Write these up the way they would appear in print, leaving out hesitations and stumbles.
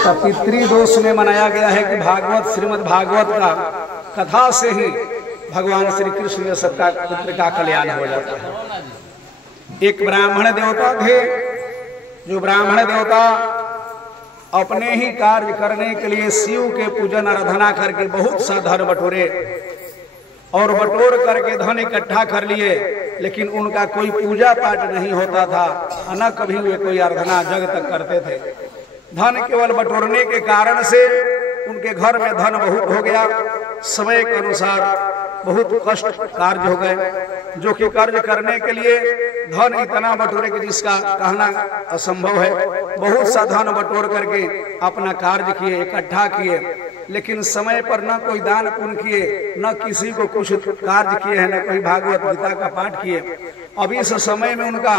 तो पितृदोष में मनाया गया है कि भागवत श्रीमद् भागवत का कथा से ही भगवान श्री कृष्ण के सबका पुत्र का कल्याण हो जाता है। एक ब्राह्मण देवता थे, जो ब्राह्मण देवता अपने ही कार्य करने के लिए शिव के पूजन आराधना करके बहुत सा धन बटोरे और बटोर करके धन इकट्ठा कर लिए, लेकिन उनका कोई पूजा पाठ नहीं होता था, न कभी वे कोई आराधना जग तक करते थे। धन केवल बटोरने के कारण से उनके घर में धन बहुत हो गया, समय के अनुसार बहुत कष्ट कार्य हो गए, जो कि कार्य करने के लिए धन इतना बटोरे कि जिसका कहना असंभव है। बहुत सा धन बटोर करके अपना कार्य किए, इकट्ठा किए, लेकिन समय पर न कोई दान पुण्य किए, न किसी को कुछ कार्य किए हैं, न कोई भागवत गीता का पाठ किए। अभी इस समय में उनका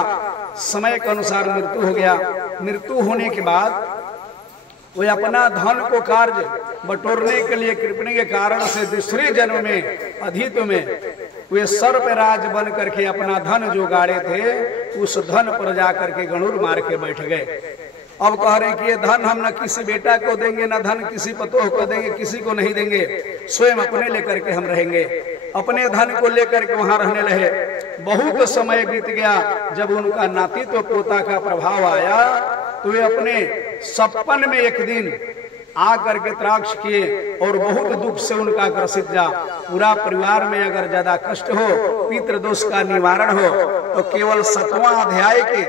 समय के अनुसार मृत्यु हो गया। मृत्यु होने के बाद वे अपना धन को कार्य बटोरने के लिए कृपणी के कारण से दूसरे जन्म में अधित में वे सर्पराज बन करके अपना धन जो गाड़े थे उस धन पर जाकर के गणुर मार के बैठ गए। अब कह रहे कि ये धन हम न किसी बेटा को देंगे, न धन किसी पतोह को देंगे, किसी को नहीं देंगे, स्वयं अपने लेकर के हम रहेंगे। अपने धन को लेकर के वहां रहने लगे। बहुत समय बीत गया। जब उनका नातीत्व पोता का प्रभाव आया तो वे अपने सपन में एक दिन आ करके त्राक्ष किए और बहुत दुख से उनका ग्रसित जा। पूरा परिवार में अगर ज्यादा कष्ट हो, पितृदोष का निवारण हो, तो केवल 7वां अध्याय के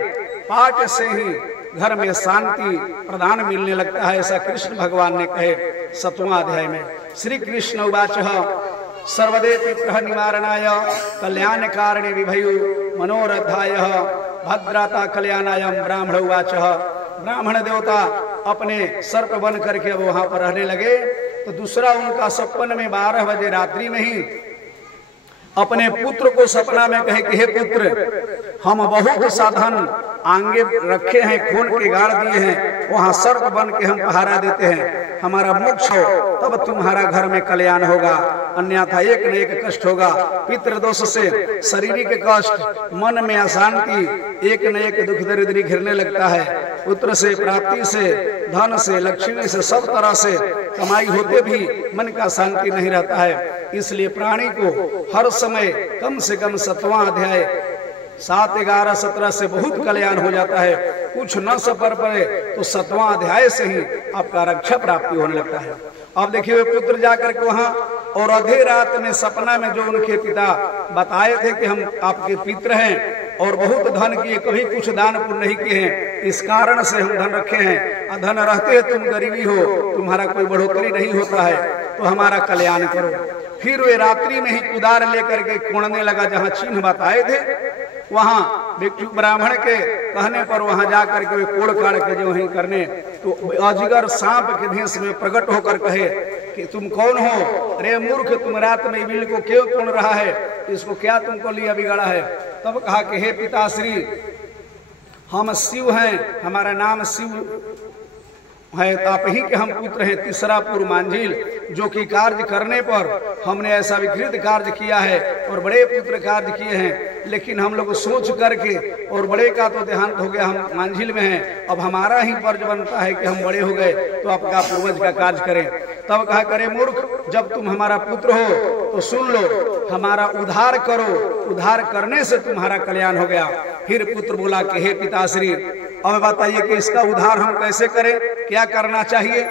पाठ से ही घर में शांति प्रदान मिलने लगता है। ऐसा कृष्ण भगवान ने कहे 7वां अध्याय में। श्री कृष्ण उवाच सर्वदे पितृ निवारणाय कल्याण कारणे विभयु मनोरथाय भद्राता कल्याणाय ब्राह्मण उवाच। ब्राह्मण देवता अपने सर्प बन करके अब वहां पर रहने लगे। तो दूसरा उनका सपन में 12 बजे रात्रि में ही अपने पुत्र को सपना में कहे कि हे पुत्र, हम बहुत साधन आगे रखे हैं, खोल के गाड़ दिए हैं, वहां सर्प बन के हम पहरा देते हैं, हमारा मोक्ष हो तब तुम्हारा घर में कल्याण होगा, अन्यथा एक न एक कष्ट होगा। पितृदोष से शारीरिक कष्ट, मन में अशांति, एक न एक दुख दरिद्री घिरने लगता है। पुत्र से, प्राप्ति से, धन से, लक्ष्मी से, सब तरह से कमाई होते भी मन का शांति नहीं रहता है। इसलिए प्राणी को हर समय कम से कम 7वां अध्याय 7, 11, 17 से बहुत कल्याण हो जाता है। कुछ न सफर पड़े तो 7वां अध्याय से ही आपका रक्षा प्राप्ति होने लगता है। अब देखिए वे पुत्र जाकर के वहां और आधे रात में सपना में जो उनके पिता बताए थे कि हम आपके पित्र हैं और बहुत धन किए, कभी कुछ दान पुण्य नहीं किए हैं, इस कारण से हम धन रखे हैं, धन रहते तुम गरीबी हो, तुम्हारा कोई बढ़ोतरी नहीं होता है, तो हमारा कल्याण करो। फिर वे रात्रि में ही कुदार लेकर के कोड़ने लगा जहां चिन्ह बताए थे। वहां भिक्षुक ब्राह्मण के कहने पर वहां जाकर के वे कोड़ काड़ के जो वहीं करने, तो अजगर सांप के भेष में प्रकट होकर कहे कि तुम कौन हो? अरे मूर्ख, तुम रात में बिल को क्यों कोड़ रहा है? इसको क्या तुमको लिया बिगाड़ा है? तब कहा कि हे पिताश्री, हम शिव हैं, हमारा नाम शिव है, आप ही के हम पुत्र हैं, तीसरा पुर मांझिल, जो कि कार्य करने पर हमने ऐसा विकृत कार्य किया है और बड़े पुत्र कार्य किए हैं, लेकिन हम लोग सोच करके और बड़े का तो देहांत हो गया, हम मांझिल में हैं, अब हमारा ही फर्ज बनता है कि हम बड़े हो गए तो आपका पूर्वज का कार्य करें। तब कहा करे मूर्ख, जब तुम हमारा पुत्र हो तो सुन लो, हमारा उद्धार करो, उद्धार करने से तुम्हारा कल्याण हो गया। फिर पुत्र बोला कि हे पिताश्री, अब बताइए कि इसका उद्धार हम कैसे करें, क्या करना चाहिए?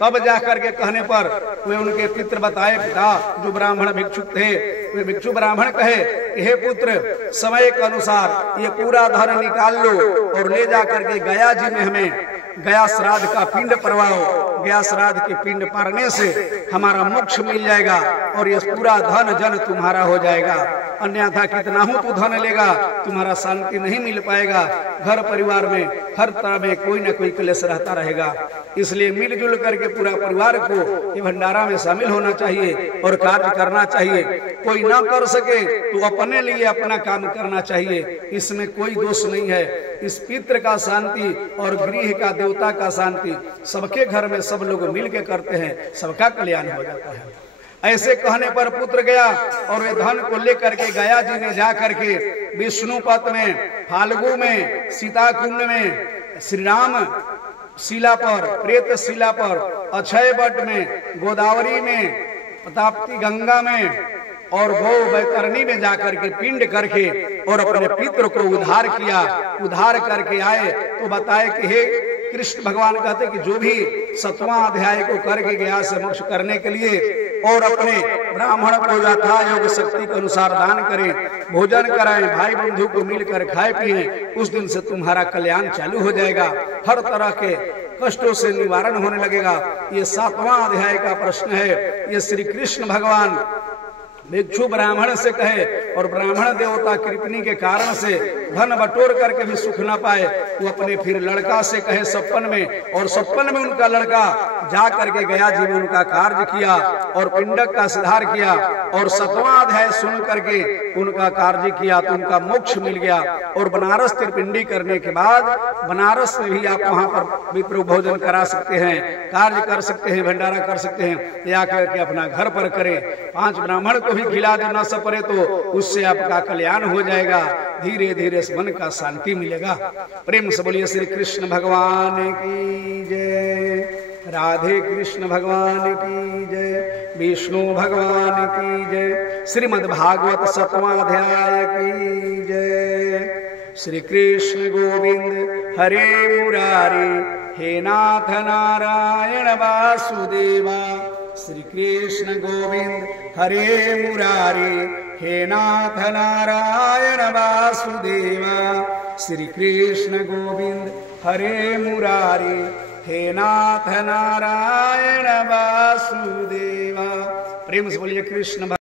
तब जाकर के कहने पर वे उनके पितर बताए, पिता जो ब्राह्मण भिक्षुक थे, वे भिक्षु ब्राह्मण कहे कि हे पुत्र, समय के अनुसार ये पूरा धन निकाल लो और ले जाकर के गया जी में हमें गया श्राद्ध का पिंड परवाओ। गया श्राद्ध के पिंड पारने से हमारा मोक्ष मिल जाएगा और ये पूरा धन जन तुम्हारा हो जाएगा, अन्यथा कितना हो तू धन लेगा, तुम्हारा शांति नहीं मिल पाएगा, घर परिवार में हर तरह में कोई न कोई क्लेश रहता रहेगा। इसलिए मिलजुल करके पूरा परिवार को ये भंडारा में शामिल होना चाहिए और कार्य करना चाहिए। कोई ना कर सके तो अपने लिए अपना काम करना चाहिए, इसमें कोई दोष नहीं है। इस पितृ का शांति और गृह का देवता का शांति सबके घर में सब लोग मिल के करते हैं, सबका कल्याण हो जाता है। ऐसे कहने पर पुत्र गया और वे धन को लेकर के गया जी में जा करके विष्णुपत में, फाल्गु में, सीता कुंड में श्री राम शिला पर, प्रेत शिला पर, अक्षय वट में, गोदावरी में, ताप्ती गंगा में और गौ बैतरणी में जाकर के पिंड करके और अपने पितृ को उद्धार किया। उद्धार करके आए तो बताए कि हे कृष्ण भगवान कहते कि जो भी 7वां अध्याय को करके गया से मोक्ष करने के लिए और अपने ब्राह्मण को यथा योग शक्ति के अनुसार दान करें, भोजन कराएं, भाई बंधु को मिलकर खाए पिए, उस दिन से तुम्हारा कल्याण चालू हो जाएगा, हर तरह के कष्टों से निवारण होने लगेगा। ये 7वां अध्याय का प्रश्न है। ये श्री कृष्ण भगवान भिक्षु ब्राह्मण से कहे और ब्राह्मण देवता कृपणी के कारण से धन बटोर करके भी सुख ना पाए, वो अपने फिर लड़का से कहे सपन में, और सपन में उनका लड़का जा करके गया जी में उनका कार्य किया और पिंडक का सुधार किया और 7वां अध्याय सुन करके उनका कार्य किया तो उनका मोक्ष मिल गया। और बनारस त्रिपिंडी करने के बाद बनारस में भी आप वहां पर विप्र भोजन करा सकते हैं, कार्य कर सकते हैं, भंडारा कर सकते हैं, या करके अपना घर पर करें, 5 ब्राह्मण को भी खिला दे न सपरे तो उससे आपका कल्याण हो जाएगा, धीरे धीरे मन का शांति मिलेगा। प्रेम से बोलिए श्री कृष्ण भगवान की जय, राधे कृष्ण भगवान की जय, विष्णु भगवान की जय, श्रीमद् भागवत 7वां अध्याय की जय। श्री कृष्ण गोविंद हरे मुरारी, हे नाथ नारायण वासुदेवा। श्री कृष्ण गोविंद हरे मुरारी, हे नाथ नारायण वासुदेवा। श्री कृष्ण गोविंद हरे मुरारी, हे नाथ नारायण वासुदेवा। प्रेम से बोलिए कृष्ण।